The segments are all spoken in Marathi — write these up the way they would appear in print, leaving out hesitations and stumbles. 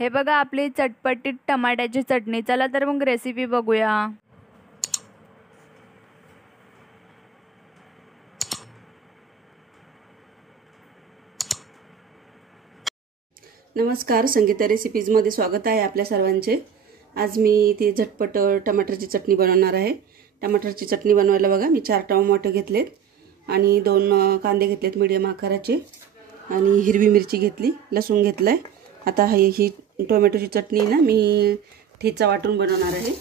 हे बघा आपली चटपटीत टमाट्याची चटणी। चला तर मग रेसिपी बघूया। नमस्कार, संगीता रेसिपीजमध्ये स्वागत आहे आपल्या सर्वांचे। आज मी ती झटपट टमाटरची चटणी बनवणार आहे। टमाटरची चटणी बनवायला बघा मी 4 टोमॅटो घेतलेत आणि 2 कांदे घेतलेत मीडियम आकाराचे आणि हिरवी मिरची घेतली, लसूण घेतलाय। आता ही टोमॅटोची चटणी ना मी ठेचा वाटून बनवणार आहे।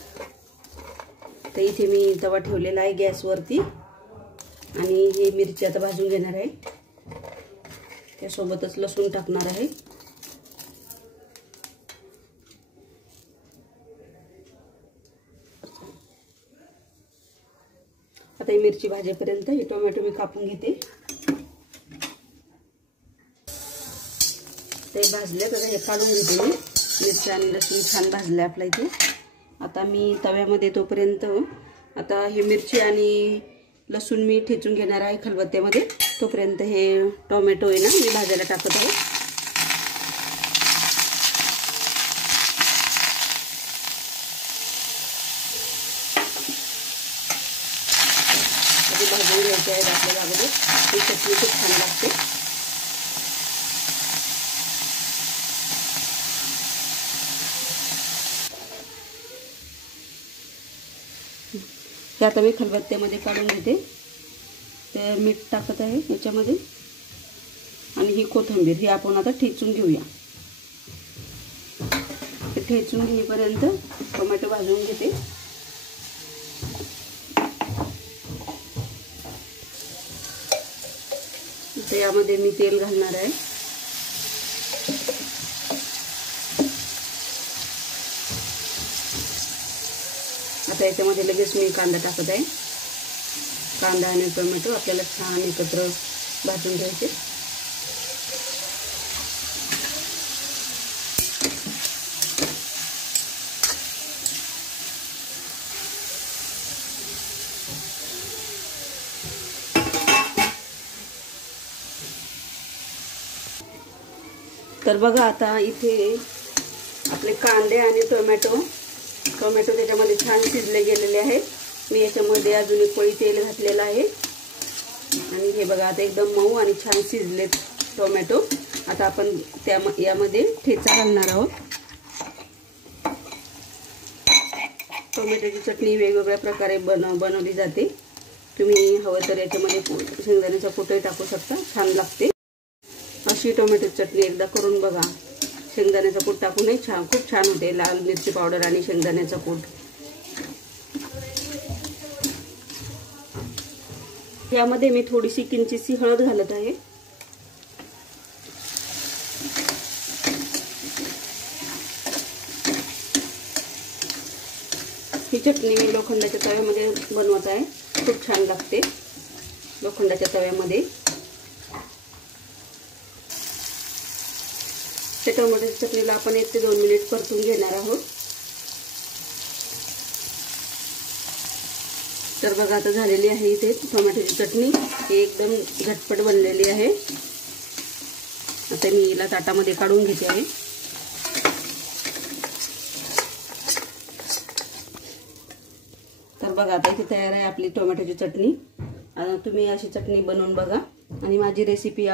तर इथे मी तवा ठेवलेला आहे गॅसवरती आणि ही मिरची आता भाजून घेणार आहे। त्यासोबतच लसूण टाकणार आहे। आता ही मिरची भाजेपर्यंत हे टोमॅटो मी कापून घेते। ते भाजले तर हे काढून घेते मी। मिरची आणि लसूण छान भाजले आपल्या इथे। आता मी तव्यामध्ये तोपर्यंत आता ही मिरची आणि लसूण मी ठेचून घेणार आहे खलबत्त्यामध्ये। तोपर्यंत हे टोमॅटो आहे ना मी भाजायला टाकत आहे। भाजून घ्यायचे आहेत आपल्याला अगोदर। ही चटणी खूप छान लागते। हे आता मी खलबत्त्यामध्ये काढून घेते। तर मीठ टाकत आहे याच्यामध्ये आणि ही कोथिंबीर ही आपण आता ठेचून घेऊया। हे ठेचून घेईपर्यंत टोमॅटो भाजून घेते। तर यामध्ये मी तेल घालणार आहे। आता याच्यामध्ये लगेच मी कांदा टाकत आहे। कांदा आणि टोमॅटो आपल्याला छान एकत्र भाजून घ्यायचे। तर बघा आता इथे आपले कांदे आणि टोमॅटो त्याच्यामध्ये छान शिजले गेलेले आहे। मी याच्यामध्ये अजून एक पळी तेल घातलेलं आहे आणि हे बघा आता एकदम मऊ आणि छान शिजलेत टोमॅटो। आता आपण यामध्ये ठेचा घालणार आहोत। टोमॅटोची चटणी वेगवेगळ्या प्रकारे बनवली जाते। तुम्ही हवं तर याच्यामध्ये शेंगदाण्याचा कूटही टाकू शकता, छान लागते। अशी टोमॅटो चटणी एकदा करून बघा। शेंगदाण्याचा कूट टाकूनही खूप छान होते। लाल मिरची पावडर आणि शेंगदाण्याचा कूट। यामध्ये मी थोडीशी किंचितशी हळद घालत आहे। ही चटणी मी लोखंडाच्या तव्यामध्ये बनवत आहे। खूप छान लागते लोखंडाच्या तव्यामध्ये। त्या टोमॅटोच्या चटणीला आपण 1 ते 2 मिनिट परतून घेणार आहोत। तर बघा आता झालेली आहे इथे टोमॅटोची चटणी। ही एकदम झटपट बनलेली आहे। आता मी हिला ताटामध्ये काढून घेते आहे। तर बघा आता इथे तयार आहे आपली टोमॅटोची चटणी। तुम्ही अशी चटणी बनवून बघा आणि माझी रेसिपी